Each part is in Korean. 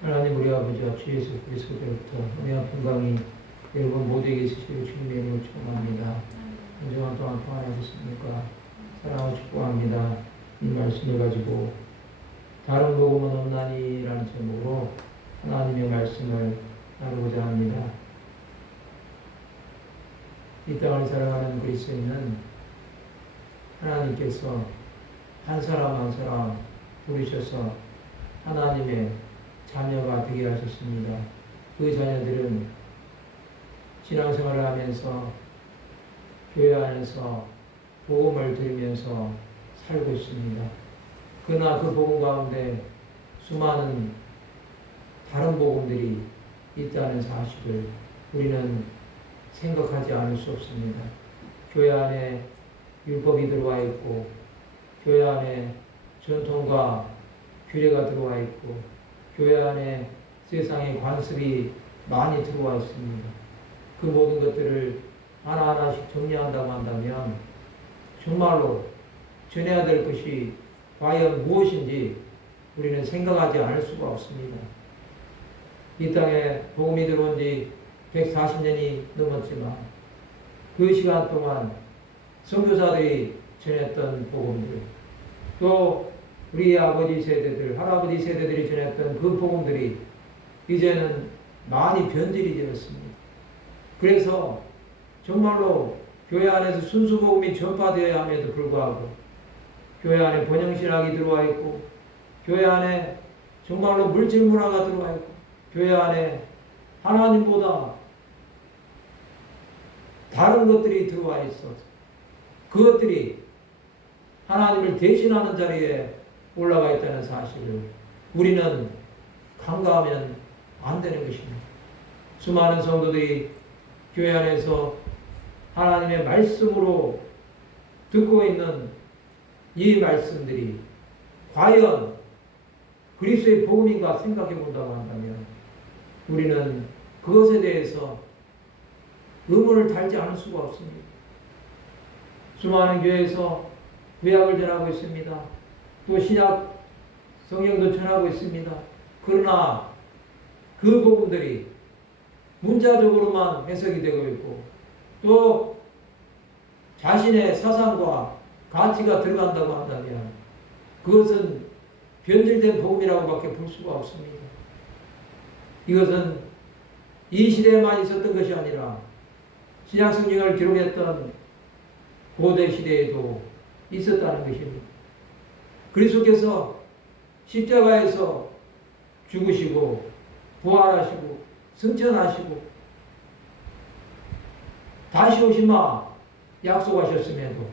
하나님 우리 아버지와 주 예수 그리스도로부터 은혜와 평강이 여러분 모두에게 있으시고 주님의 이름으로 축복합니다. 한 주간 동안 평안하셨습니까? 사랑하고 축복합니다. 이 말씀을 가지고 다른 복음은 없나니라는 제목으로 하나님의 말씀을 나누고자 합니다. 이 땅을 살아가는 그리스도인은 하나님께서 한 사람 한 사람 부르셔서 하나님의 자녀가 되게 하셨습니다. 그 자녀들은 신앙생활을 하면서 교회 안에서 복음을 들으면서 살고 있습니다. 그러나 그 복음 가운데 수많은 다른 복음들이 있다는 사실을 우리는 생각하지 않을 수 없습니다. 교회 안에 율법이 들어와 있고 교회 안에 전통과 규례가 들어와 있고 교회 안에 세상의 관습이 많이 들어와 있습니다. 그 모든 것들을 하나하나씩 정리한다고 한다면 정말로 전해야 될 것이 과연 무엇인지 우리는 생각하지 않을 수가 없습니다. 이 땅에 복음이 들어온 지 140년이 넘었지만 그 시간 동안 선교사들이 전했던 복음들, 또 우리 아버지 세대들, 할아버지 세대들이 전했던 그 복음들이 이제는 많이 변질이 되었습니다. 그래서 정말로 교회 안에서 순수 복음이 전파되어야 함에도 불구하고 교회 안에 번영신학이 들어와 있고 교회 안에 정말로 물질 문화가 들어와 있고 교회 안에 하나님보다 다른 것들이 들어와 있어서 그것들이 하나님을 대신하는 자리에 올라가 있다는 사실을 우리는 간과하면 안 되는 것입니다. 수많은 성도들이 교회 안에서 하나님의 말씀으로 듣고 있는 이 말씀들이 과연 그리스도의 복음인가 생각해 본다고 한다면 우리는 그것에 대해서 의문을 달지 않을 수가 없습니다. 수많은 교회에서 구약을 전하고 있습니다. 또 신약 성경도 전하고 있습니다. 그러나 그 복음들이 문자적으로만 해석이 되고 있고 또 자신의 사상과 가치가 들어간다고 한다면 그것은 변질된 복음이라고밖에 볼 수가 없습니다. 이것은 이 시대에만 있었던 것이 아니라 신약 성경을 기록했던 고대 시대에도 있었다는 것입니다. 그리스도께서 십자가에서 죽으시고 부활하시고 승천하시고 다시 오시마 약속하셨음에도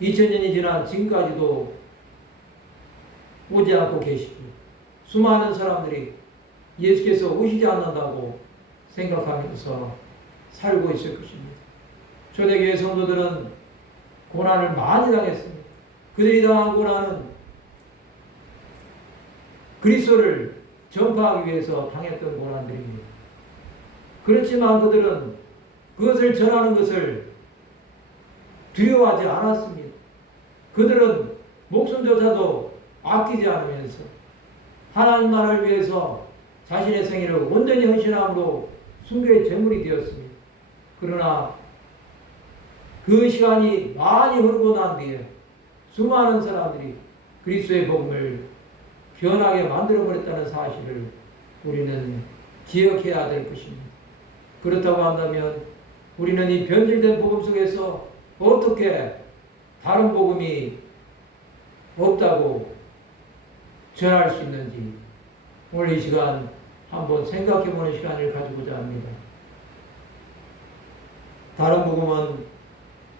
2000년이 지난 지금까지도 오지 않고 계시고 수많은 사람들이 예수께서 오시지 않는다고 생각하면서 살고 있을 것입니다. 초대교회 성도들은 고난을 많이 당했습니다. 그들이 당한 고난은 그리스도를 전파하기 위해서 당했던 고난들입니다. 그렇지만 그들은 그것을 전하는 것을 두려워하지 않았습니다. 그들은 목숨조차도 아끼지 않으면서 하나님 나라를 위해서 자신의 생애를 온전히 헌신함으로 순교의 제물이 되었습니다. 그러나 그 시간이 많이 흐르고 난 뒤에 수많은 사람들이 그리스도의 복음을 변하게 만들어버렸다는 사실을 우리는 기억해야 될 것입니다. 그렇다고 한다면 우리는 이 변질된 복음 속에서 어떻게 다른 복음이 없다고 전할 수 있는지 오늘 이 시간 한번 생각해보는 시간을 가지고자 합니다. 다른 복음은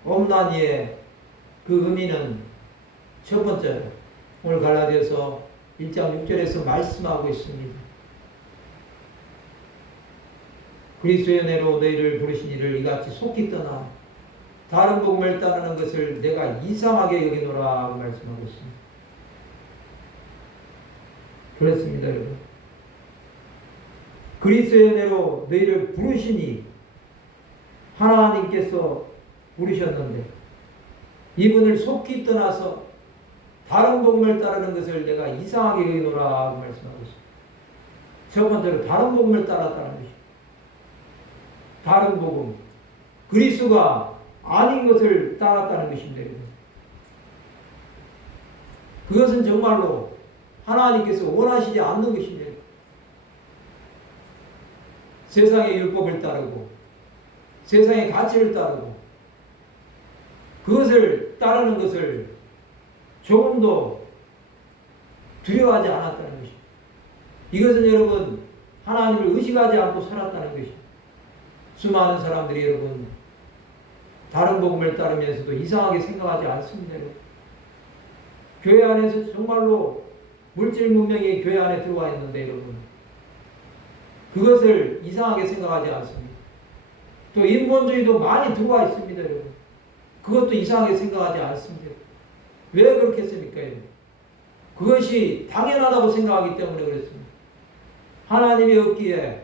없나니의 그 의미는 첫 번째로 오늘 갈라디아서 1장 6절에서 말씀하고 있습니다. 그리스도의 은혜로 너희를 부르신 이를 이같이 속히 떠나 다른 복음을 따르는 것을 내가 이상하게 여기노라 말씀하고 있습니다. 그렇습니다, 여러분. 그리스도의 은혜로 너희를 부르시니 하나님께서 부르셨는데 이분을 속히 떠나서 다른 복음을 따르는 것을 내가 이상하게 여기노라 말씀하고 있습니다. 첫 번째로 다른 복음을 따랐다는 것입니다. 다른 복음. 그리스도가 아닌 것을 따랐다는 것입니다. 그것은 정말로 하나님께서 원하시지 않는 것입니다. 세상의 율법을 따르고 세상의 가치를 따르고 그것을 따르는 것을 조금도 두려워하지 않았다는 것입니다. 이것은 여러분 하나님을 의식하지 않고 살았다는 것입니다. 수많은 사람들이 여러분 다른 복음을 따르면서도 이상하게 생각하지 않습니다. 교회 안에서 정말로 물질 문명이 교회 안에 들어와 있는데 여러분 그것을 이상하게 생각하지 않습니다. 또 인본주의도 많이 들어와 있습니다. 여러분 그것도 이상하게 생각하지 않습니다. 왜 그렇겠습니까? 여러분? 그것이 당연하다고 생각하기 때문에 그렇습니다. 하나님이 없기에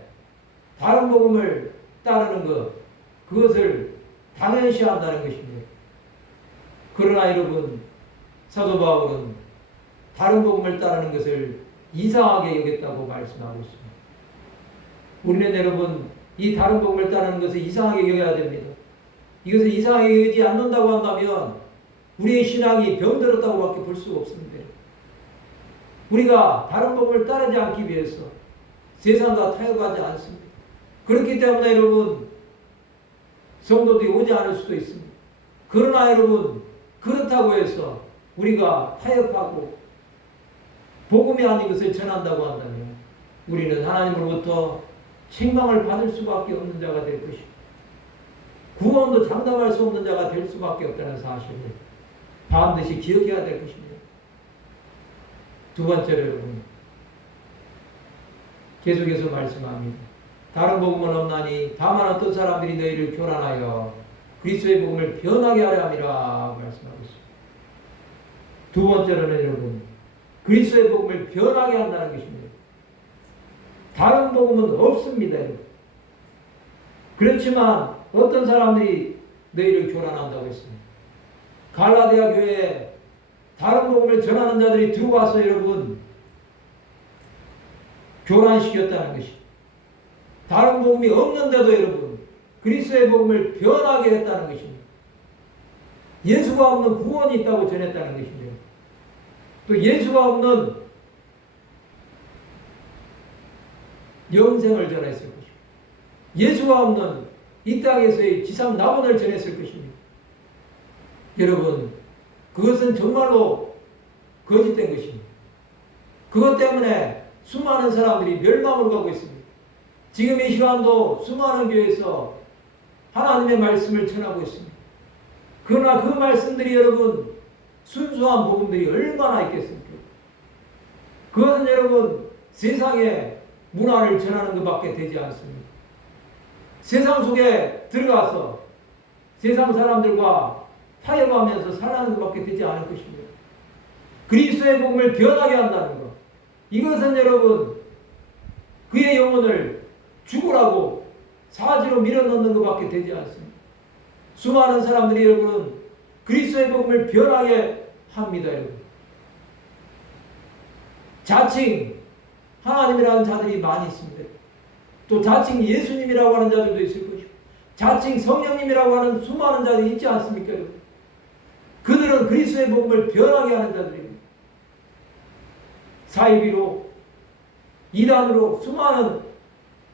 다른 복음을 따르는 것 그것을 당연시한다는 것입니다. 그러나 여러분 사도 바울은 다른 복음을 따르는 것을 이상하게 여겼다고 말씀하고 있습니다. 우리는 여러분 이 다른 복음을 따르는 것을 이상하게 여겨야 됩니다. 이것을 이상하게 여기지 않는다고 한다면 우리의 신앙이 병들었다고밖에 볼 수가 없습니다. 우리가 다른 복음을 따르지 않기 위해서 세상과 타협하지 않습니다. 그렇기 때문에 여러분 성도들이 오지 않을 수도 있습니다. 그러나 여러분 그렇다고 해서 우리가 타협하고 복음이 아닌 것을 전한다고 한다면 우리는 하나님으로부터 책망을 받을 수밖에 없는 자가 될 것입니다. 구원도 장담할 수 없는 자가 될 수밖에 없다는 사실을 반드시 기억해야 될 것입니다. 두 번째로 여러분 계속해서 말씀합니다. 다른 복음은 없나니 다만 어떤 사람들이 너희를 교란하여 그리스도의 복음을 변하게 하려 함이라 말씀하고 있습니다. 두 번째로는 여러분 그리스도의 복음을 변하게 한다는 것입니다. 다른 복음은 없습니다. 여러분. 그렇지만 어떤 사람들이 너희를 교란한다고 했습니다. 갈라디아 교회에 다른 복음을 전하는 자들이 들어와서 여러분 교란시켰다는 것입니다. 다른 복음이 없는데도 여러분 그리스도의 복음을 변하게 했다는 것입니다. 예수가 없는 구원이 있다고 전했다는 것입니다. 또 예수가 없는 영생을 전했을 것입니다. 예수가 없는 이 땅에서의 지상 낙원을 전했을 것입니다. 여러분 그것은 정말로 거짓된 것입니다. 그것 때문에 수많은 사람들이 멸망으로 가고 있습니다. 지금 이 시간도 수많은 교회에서 하나님의 말씀을 전하고 있습니다. 그러나 그 말씀들이 여러분 순수한 복음들이 얼마나 있겠습니까? 그것은 여러분 세상의 문화를 전하는 것밖에 되지 않습니다. 세상 속에 들어가서 세상 사람들과 타협하면서 살아가는 것밖에 되지 않을 것입니다. 그리스도의 복음을 변하게 한다는 것. 이것은 여러분 그의 영혼을 죽으라고 사지로 밀어넣는 것밖에 되지 않습니다. 수많은 사람들이 여러분 그리스도의 복음을 변하게 합니다. 여러분. 자칭 하나님이라는 자들이 많이 있습니다. 또 자칭 예수님이라고 하는 자들도 있을 것이고 자칭 성령님이라고 하는 수많은 자들이 있지 않습니까? 여러분? 그들은 그리스도의 복음을 변하게 하는 자들입니다. 사이비로 이단으로 수많은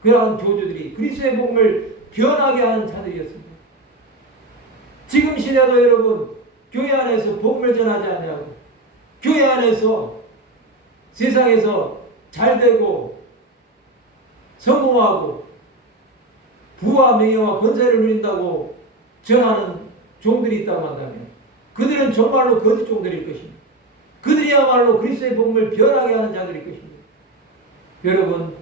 그러한 교주들이 그리스도의 복음을 변하게 하는 자들이었습니다. 지금 시대도 여러분 교회 안에서 복음을 전하지 않냐고 교회 안에서 세상에서 잘되고 성공하고 부와 명예와 권세를 누린다고 전하는 종들이 있다고 한다면 그들은 정말로 거짓 종들일 것입니다. 그들이야말로 그리스도의 복음을 변하게 하는 자들일 것입니다. 여러분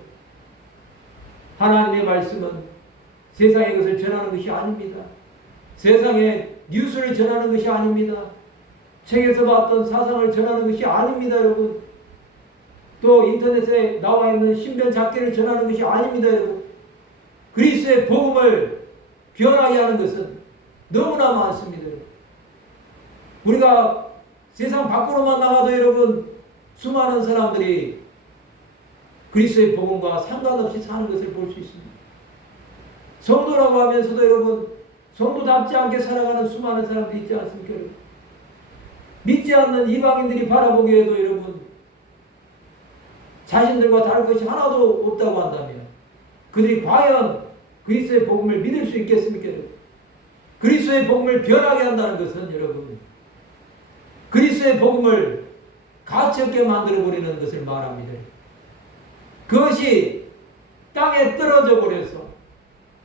하나님의 말씀은 세상의 것을 전하는 것이 아닙니다. 세상의 뉴스를 전하는 것이 아닙니다. 책에서 봤던 사상을 전하는 것이 아닙니다. 여러분 또 인터넷에 나와 있는 신변 잡기를 전하는 것이 아닙니다. 여러분 그리스도의 복음을 변하게 하는 것은 너무나 많습니다. 여러분. 우리가 세상 밖으로만 나가도 여러분 수많은 사람들이 그리스도의 복음과 상관없이 사는 것을 볼 수 있습니다. 성도라고 하면서도 여러분 성도답지 않게 살아가는 수많은 사람들이 있지 않습니까? 여러분? 믿지 않는 이방인들이 바라보기에도 여러분 자신들과 다를 것이 하나도 없다고 한다면 그들이 과연 그리스도의 복음을 믿을 수 있겠습니까? 여러분? 그리스도의 복음을 변하게 한다는 것은 여러분 그리스도의 복음을 가치없게 만들어버리는 것을 말합니다. 그것이 땅에 떨어져 버려서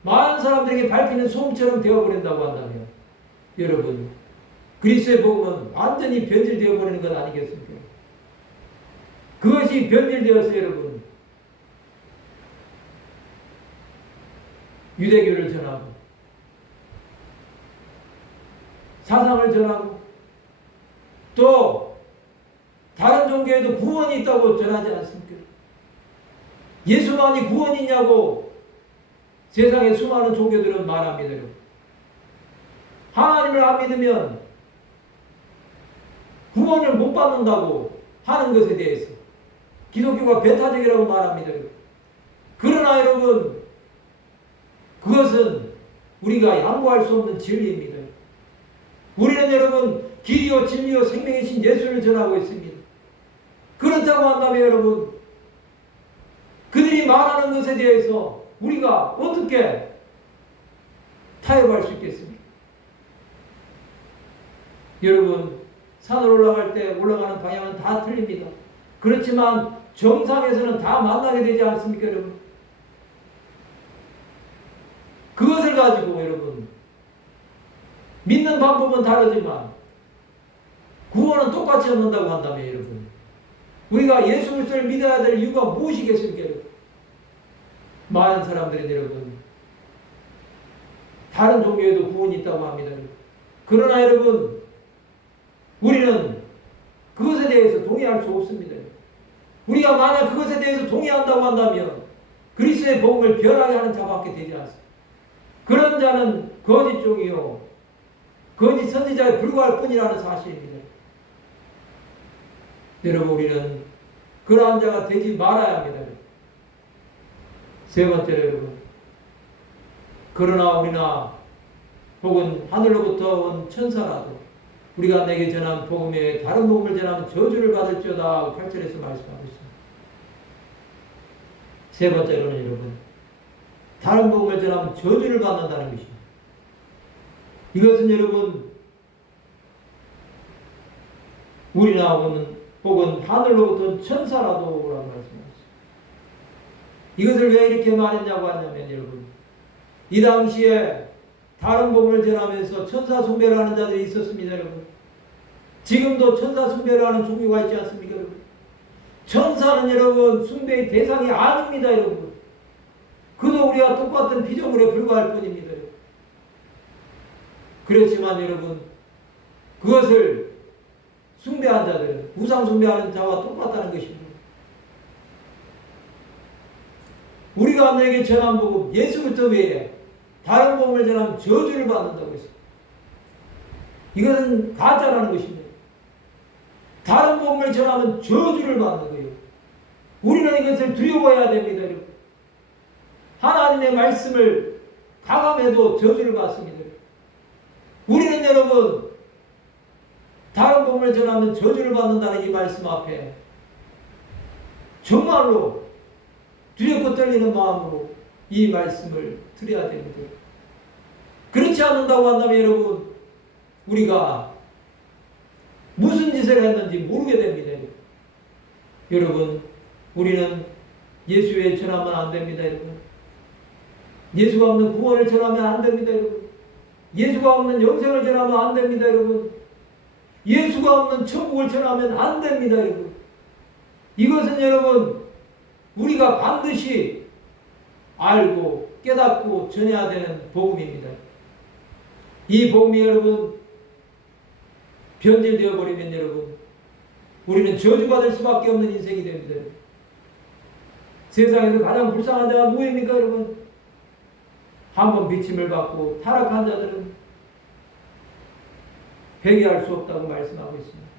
많은 사람들에게 밟히는 소음처럼 되어버린다고 한다면 여러분 그리스도의 복음은 완전히 변질되어 버리는 것 아니겠습니까? 그것이 변질되어서 여러분 유대교를 전하고 사상을 전하고 또 다른 종교에도 구원이 있다고 전하지 않습니까? 예수만이 구원이냐고 세상의 수많은 종교들은 말합니다. 하나님을 안 믿으면 구원을 못 받는다고 하는 것에 대해서 기독교가 배타적이라고 말합니다. 그러나 여러분 그것은 우리가 양보할 수 없는 진리입니다. 우리는 여러분 길이요 진리요 생명이신 예수를 전하고 있습니다. 그렇다고 한다면 여러분 그들이 말하는 것에 대해서 우리가 어떻게 타협할 수 있겠습니까? 여러분 산을 올라갈 때 올라가는 방향은 다 틀립니다. 그렇지만 정상에서는 다 만나게 되지 않습니까 여러분? 그것을 가지고 여러분 믿는 방법은 다르지만 구원은 똑같이 얻는다고 한다면 여러분 우리가 예수 그리스도를 믿어야 될 이유가 무엇이겠습니까? 여러분? 많은 사람들은 여러분 다른 종교에도 구원이 있다고 합니다. 그러나 여러분 우리는 그것에 대해서 동의할 수 없습니다. 우리가 만약 그것에 대해서 동의한다고 한다면 그리스도의 복음을 변하게 하는 자밖에 되지 않습니다. 그런 자는 거짓 종이요 거짓 선지자에 불과할 뿐이라는 사실입니다. 여러분 우리는 그러한 자가 되지 말아야 합니다. 세 번째로 여러분 그러나 우리나 혹은 하늘로부터 온 천사라도 우리가 내게 전한 복음에 다른 복음을 전하면 저주를 받을지어다 8절에서 말씀하고 있습니다. 세 번째로는 여러분 다른 복음을 전하면 저주를 받는다는 것입니다. 이것은 여러분 우리나 혹은 하늘로부터 천사라도 라고 말씀하셨습니다. 이것을 왜 이렇게 말했냐고 하냐면 여러분 이 당시에 다른 복음을 전하면서 천사 숭배를 하는 자들이 있었습니다. 여러분 지금도 천사 숭배를 하는 종교가 있지 않습니까? 여러분 천사는 여러분 숭배의 대상이 아닙니다. 여러분 그도 우리와 똑같은 피조물에 불과할 뿐입니다. 여러분. 그렇지만 여러분 그것을 숭배한 자들은 우상 숭배하는 자와 똑같다는 것입니다. 우리가 너에게 전한 복음 예수 그리스도 외에 다른 복음을 전하면 저주를 받는다고 했습니다. 이것은 가짜라는 것입니다. 다른 복음을 전하면 저주를 받는 거예요. 우리는 이것을 두려워해야 됩니다. 여러분. 하나님의 말씀을 가감해도 저주를 받습니다. 우리는 여러분 다른 복음을 전하면 저주를 받는다는 이 말씀 앞에 정말로 두렵고 떨리는 마음으로 이 말씀을 드려야 됩니다. 그렇지 않는다고 한다면 여러분 우리가 무슨 짓을 했는지 모르게 됩니다. 여러분 우리는 예수 외에 전하면 안 됩니다. 여러분 예수가 없는 구원을 전하면 안 됩니다. 여러분 예수가 없는 영생을 전하면 안 됩니다. 여러분 예수가 없는 천국을 전하면 안 됩니다. 여러분 이것은 여러분 우리가 반드시 알고 깨닫고 전해야 되는 복음입니다. 이 복음이 여러분 변질되어 버리면 여러분 우리는 저주받을 수밖에 없는 인생이 됩니다. 세상에서 가장 불쌍한 자가 누구입니까 여러분? 한번 비침을 받고 타락한 자들은 회개할 수 없다고 말씀하고 있습니다.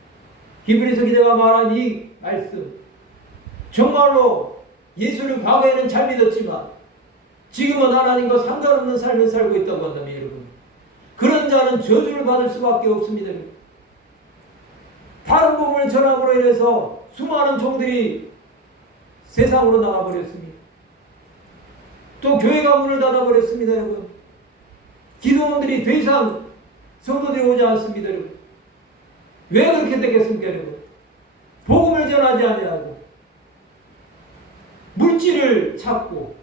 히브리서 기자가 말한 이 말씀 정말로 예수를 과거에는 잘 믿었지만 지금은 하나님과 상관없는 삶을 살고 있다고 한다면 여러분, 그런 자는 저주를 받을 수밖에 없습니다. 다른 복음을 전함으로 인해서 수많은 종들이 세상으로 나가버렸습니다. 또 교회가 문을 닫아버렸습니다. 여러분, 기도원들이 더 이상 성도들이 오지 않습니다. 여러분, 왜 그렇게 됐겠습니까? 여러분, 복음을 전하지 아니하고 물질을 찾고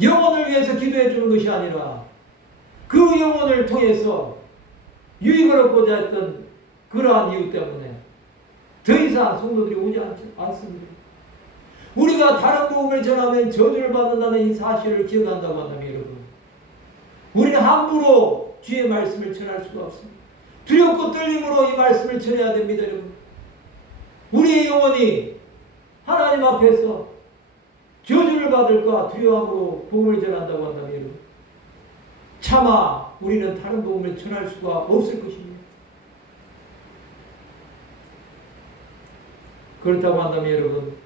영혼을 위해서 기도해 주는 것이 아니라 그 영혼을 통해서 유익을 얻고자 했던 그러한 이유 때문에 더 이상 성도들이 오지 않습니다. 우리가 다른 복음을 전하면 저주를 받는다는 이 사실을 기억한다고 한다면 여러분, 우리는 함부로 주의 말씀을 전할 수가 없습니다. 두렵고 떨림으로 이 말씀을 전해야 됩니다. 여러분, 우리의 영혼이 하나님 앞에서 저주를 받을까 두려움으로 복음을 전한다고 한다면 여러분, 차마 우리는 다른 복음을 전할 수가 없을 것입니다. 그렇다고 한다면 여러분,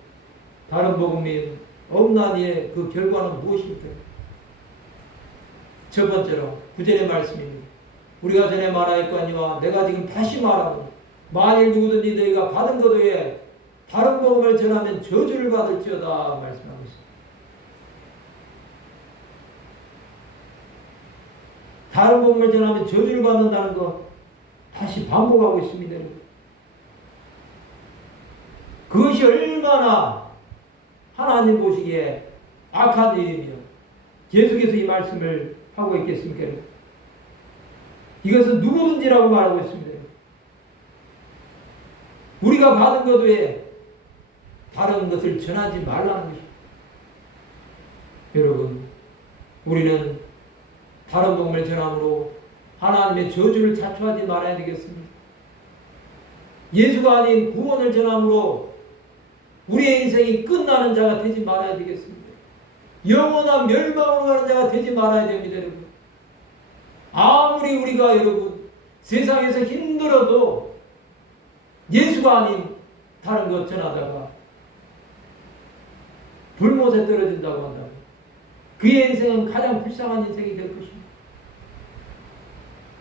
다른 복음인 엄난이의 그 결과는 무엇입니까? 첫 번째로 구절의 말씀입니다. 우리가 전에 말하였거니와 내가 지금 다시 말하노니 만일 누구든지 너희가 받은 것 외에 다른 복음을 전하면 저주를 받을지어다 말씀하고 있습니다. 다른 복음을 전하면 저주를 받는다는 것 다시 반복하고 있습니다. 그것이 얼마나 하나님 보시기에 악한 일이며 계속해서 이 말씀을 하고 있겠습니까? 이것은 누구든지라고 말하고 있습니다. 우리가 받은 것 외에 다른 것을 전하지 말라는 것입니다. 여러분, 우리는 다른 복음을 전함으로 하나님의 저주를 자초하지 말아야 되겠습니다. 예수가 아닌 구원을 전함으로 우리의 인생이 끝나는 자가 되지 말아야 되겠습니다. 영원한 멸망으로 가는 자가 되지 말아야 됩니다. 여러분, 아무리 우리가 여러분 세상에서 힘들어도 예수가 아닌 다른 것 전하다가 불못에 떨어진다고 한다면 그의 인생은 가장 불쌍한 인생이 될 것입니다.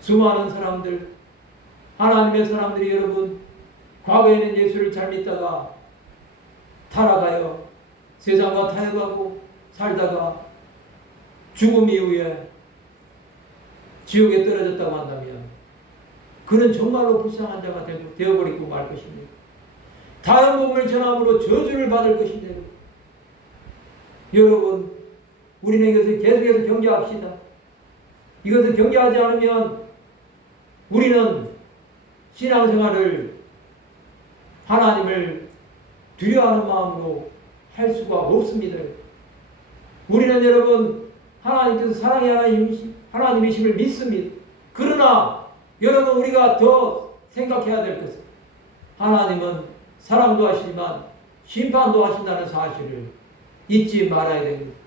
수많은 사람들, 하나님의 사람들이 여러분 과거에는 예수를 잘 믿다가 타락하여 세상과 타협하고 살다가 죽음 이후에 지옥에 떨어졌다고 한다면 그는 정말로 불쌍한 자가 되어버리고 말 것입니다. 다른 복음을 전함으로 저주를 받을 것입니다. 여러분, 우리는 이것을 계속해서 경계합시다. 이것을 경계하지 않으면 우리는 신앙생활을 하나님을 두려워하는 마음으로 할 수가 없습니다. 우리는 여러분 하나님께서 사랑의 하나님이심을 믿습니다. 그러나 여러분 우리가 더 생각해야 될 것은 하나님은 사랑도 하시지만 심판도 하신다는 사실을 잊지 말아야 됩니다.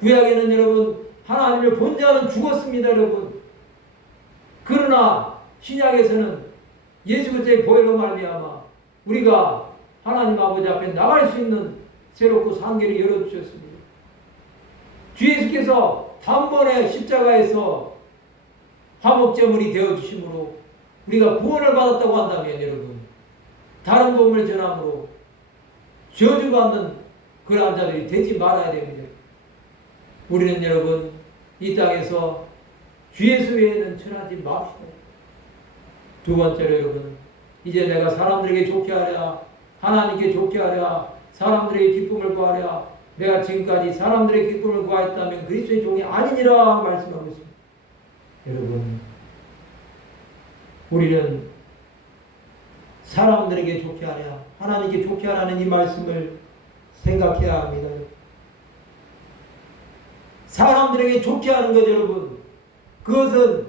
구약에는 여러분 하나님을 본 자는 죽었습니다. 여러분, 그러나 신약에서는 예수 그리스도의 보혈로 말미암아 우리가 하나님 아버지 앞에 나갈 수 있는 새롭고 상계를 열어주셨습니다. 주 예수께서 단번에 십자가에서 화목제물이 되어주심으로 우리가 구원을 받았다고 한다면 여러분, 다른 복음을 전함으로 저주받는 그러한 자들이 되지 말아야 됩니다. 우리는 여러분 이 땅에서 주 예수 외에는 전하지 맙시다. 두 번째로 여러분, 이제 내가 사람들에게 좋게 하랴, 하나님께 좋게 하랴, 사람들에게 기쁨을 구하랴, 내가 지금까지 사람들의 기쁨을 구하였다면 그리스도의 종이 아니니라 말씀하고 있습니다. 여러분, 우리는 사람들에게 좋게 하랴, 하나님께 좋게 하라는 이 말씀을 생각해야 합니다. 사람들에게 좋게 하는 것 여러분, 그것은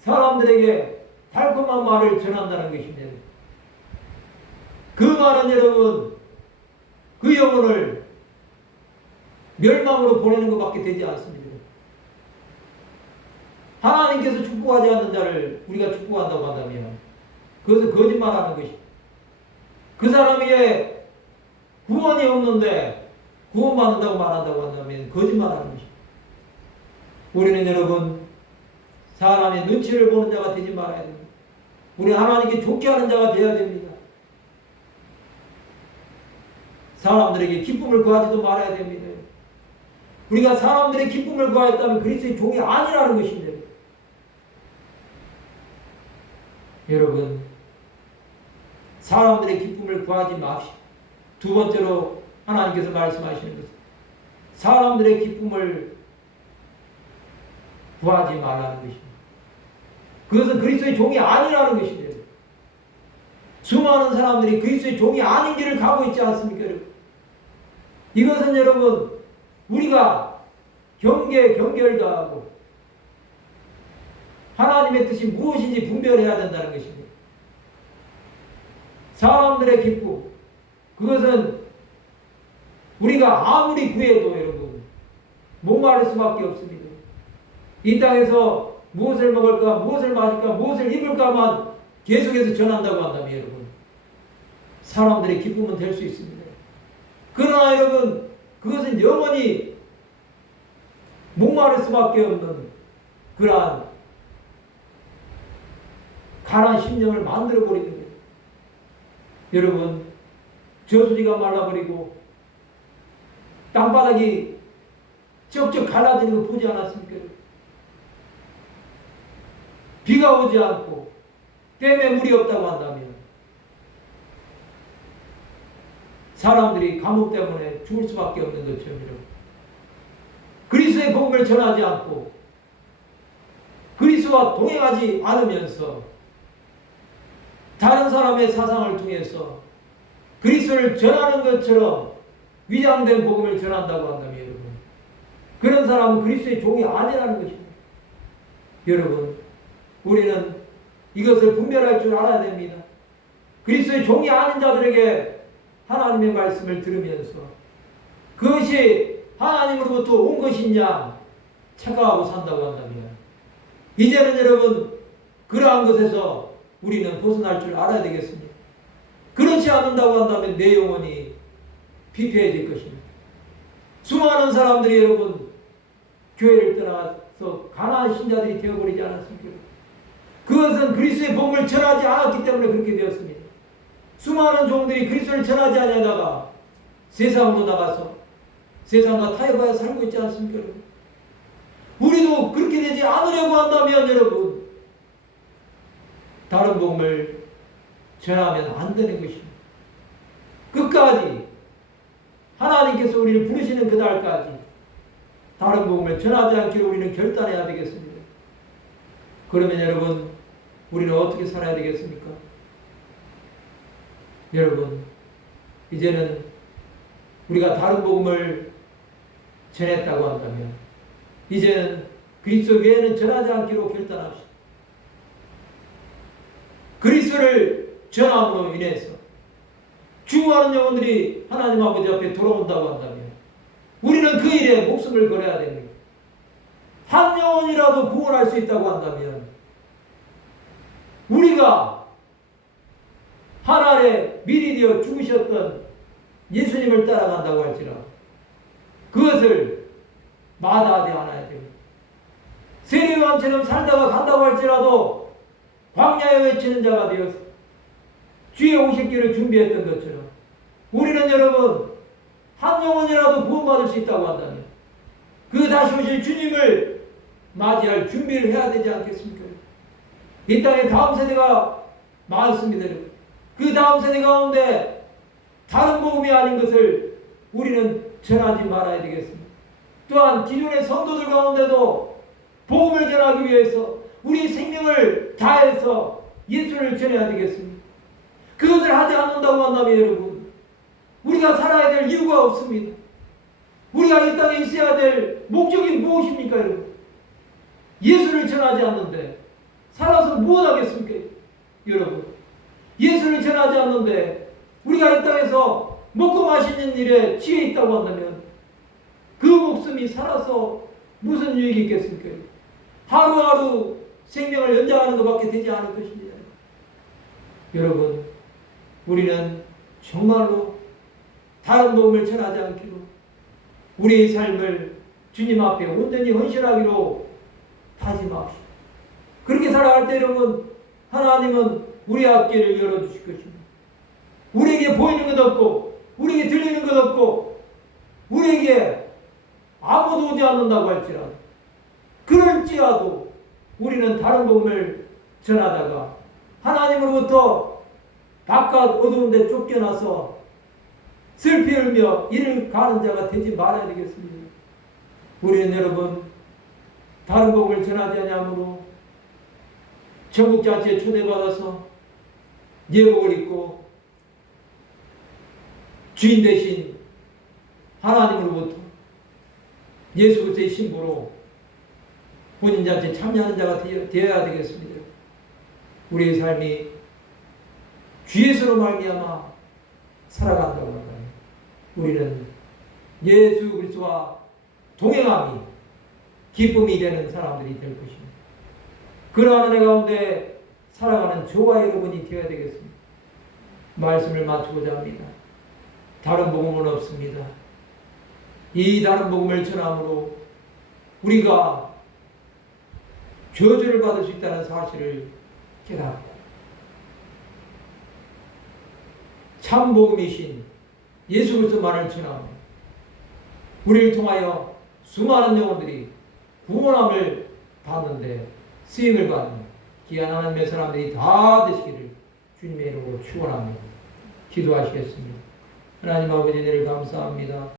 사람들에게 달콤한 말을 전한다는 것입니다. 그 말은 여러분 그 영혼을 멸망으로 보내는 것밖에 되지 않습니다. 하나님께서 축복하지 않는 자를 우리가 축복한다고 한다면 그것은 거짓말하는 것입니다. 그 사람에게 구원이 없는데 구원받는다고 말한다고 한다면 거짓말하는 것입니다. 우리는 여러분 사람의 눈치를 보는 자가 되지 말아야 됩니다. 우리 하나님께 좋게 하는 자가 되어야 됩니다. 사람들에게 기쁨을 구하지도 말아야 됩니다. 우리가 사람들의 기쁨을 구하였다면 그리스도의 종이 아니라는 것입니다. 여러분, 사람들의 기쁨을 구하지 마십시오. 두 번째로 하나님께서 말씀하시는 것은 사람들의 기쁨을 구하지 말라는 것입니다. 그것은 그리스도의 종이 아니라는 것입니다. 수많은 사람들이 그리스도의 종이 아닌 길을 가고 있지 않습니까, 여러분? 이것은 여러분, 우리가 경계를 다하고 하나님의 뜻이 무엇인지 분별해야 된다는 것입니다. 사람들의 기쁨, 그것은 우리가 아무리 구해도 여러분 목마를 수밖에 없습니다. 이 땅에서 무엇을 먹을까, 무엇을 마실까, 무엇을 입을까만 계속해서 전한다고 한다면 여러분 사람들의 기쁨은 될 수 있습니다. 그러나 여러분 그것은 영원히 목마를 수밖에 없는 그러한 가난 심령을 만들어버리는 거예요. 여러분 저수지가 말라버리고 땅바닥이 쩍쩍 갈라지는 거 보지 않았습니까? 비가 오지 않고 댐에 물이 없다고 한다면 사람들이 감옥 때문에 죽을 수밖에 없는 것처럼 그리스도의 복음을 전하지 않고 그리스도와 동행하지 않으면서 다른 사람의 사상을 통해서 그리스도를 전하는 것처럼 위장된 복음을 전한다고 한다면 여러분 그런 사람은 그리스도의 종이 아니라는 것입니다. 여러분 우리는 이것을 분별할 줄 알아야 됩니다. 그리스도의 종이 아닌 자들에게 하나님의 말씀을 들으면서 그것이 하나님으로부터 온 것이냐 착각하고 산다고 한다면 이제는 여러분 그러한 것에서 우리는 벗어날 줄 알아야 되겠습니다. 그렇지 않는다고 한다면 내 영혼이 피폐해질 것입니다. 수많은 사람들이 여러분 교회를 떠나서 가난한 신자들이 되어버리지 않았습니까? 그것은 그리스도의 복음을 전하지 않았기 때문에 그렇게 되었습니다. 수많은 종들이 그리스도를 전하지 않다가 세상으로 나가서 세상과 타협하여 살고 있지 않습니까? 우리도 그렇게 되지 않으려고 한다면 여러분 다른 복음을 전하면 안 되는 것입니다. 끝까지 하나님께서 우리를 부르시는 그날까지 다른 복음을 전하지 않기로 우리는 결단해야 되겠습니다. 그러면 여러분 우리는 어떻게 살아야 되겠습니까? 여러분 이제는 우리가 다른 복음을 전했다고 한다면 이제는 그리스도 외에는 전하지 않기로 결단합시다. 그리스도를 전함으로 인해서 죽어가는 영혼들이 하나님 아버지 앞에 돌아온다고 한다면 우리는 그 일에 목숨을 걸어야 됩니다. 한 영혼이라도 구원할 수 있다고 한다면 우리가 하늘에 미리 되어 죽으셨던 예수님을 따라간다고 할지라도 그것을 마다하지 않아야 됩니다. 세례요한처럼 살다가 간다고 할지라도 광야에 외치는 자가 되어서 주의 오실 길을 준비했던 것처럼 우리는 여러분 한 영혼이라도 구원받을 수 있다고 한다면 그 다시 오실 주님을 맞이할 준비를 해야 되지 않겠습니까? 이 땅에 다음 세대가 많습니다. 그 다음 세대 가운데 다른 복음이 아닌 것을 우리는 전하지 말아야 되겠습니다. 또한 기존의 성도들 가운데도 복음을 전하기 위해서 우리 생명을 다해서 예수를 전해야 되겠습니다. 그것을 하지 않는다고 한다면 여러분 우리가 살아야 될 이유가 없습니다. 우리가 이 땅에 있어야 될 목적이 무엇입니까 여러분? 예수를 전하지 않는데 살아서 무엇 하겠습니까 여러분? 예수를 전하지 않는데 우리가 이 땅에서 먹고 마시는 일에 취해 있다고 한다면 그 목숨이 살아서 무슨 유익이 있겠습니까? 하루하루 생명을 연장하는 것밖에 되지 않을 것입니다. 여러분 우리는 정말로 다른 복음을 전하지 않기로 우리의 삶을 주님 앞에 온전히 헌신하기로 다짐합시다. 그렇게 살아갈 때 여러분, 하나님은 우리 앞길을 열어주실 것입니다. 우리에게 보이는 것 없고 우리에게 들리는 것 없고 우리에게 아무도 오지 않는다고 할지라도, 그럴지라도 우리는 다른 복음을 전하다가 하나님으로부터 바깥 어두운 데 쫓겨나서 슬피 울며 이를 가는 자가 되지 말아야 되겠습니다. 우리는 여러분, 다른 복음을 전하지 아니하므로 전국잔치에 초대받아서 예복을 입고 주인 대신 하나님으로부터 예수 그리스도의 신부로 본인 잔치에 참여하는 자가 되어야 되겠습니다. 우리의 삶이 주 예수로 말미암아 살아간다고 하나요. 우리는 예수 그리스도와 동행함이 기쁨이 되는 사람들이 될 것입니다. 그러한 은혜 가운데 살아가는 저와 여러분이 되어야 되겠습니다. 말씀을 마치고자 합니다. 다른 복음은 없습니다. 이 다른 복음을 전함으로 우리가 저주를 받을 수 있다는 사실을 깨닫고 참 복음이신 예수 그리스도만을 전하며 우리를 통하여 수많은 영혼들이 구원함을 받는데 쓰임을 받는 귀한 하나님의 사람들이 다 되시기를 주님의 이름으로 축원합니다. 기도하시겠습니다. 하나님 아버지, 은혜를 감사합니다.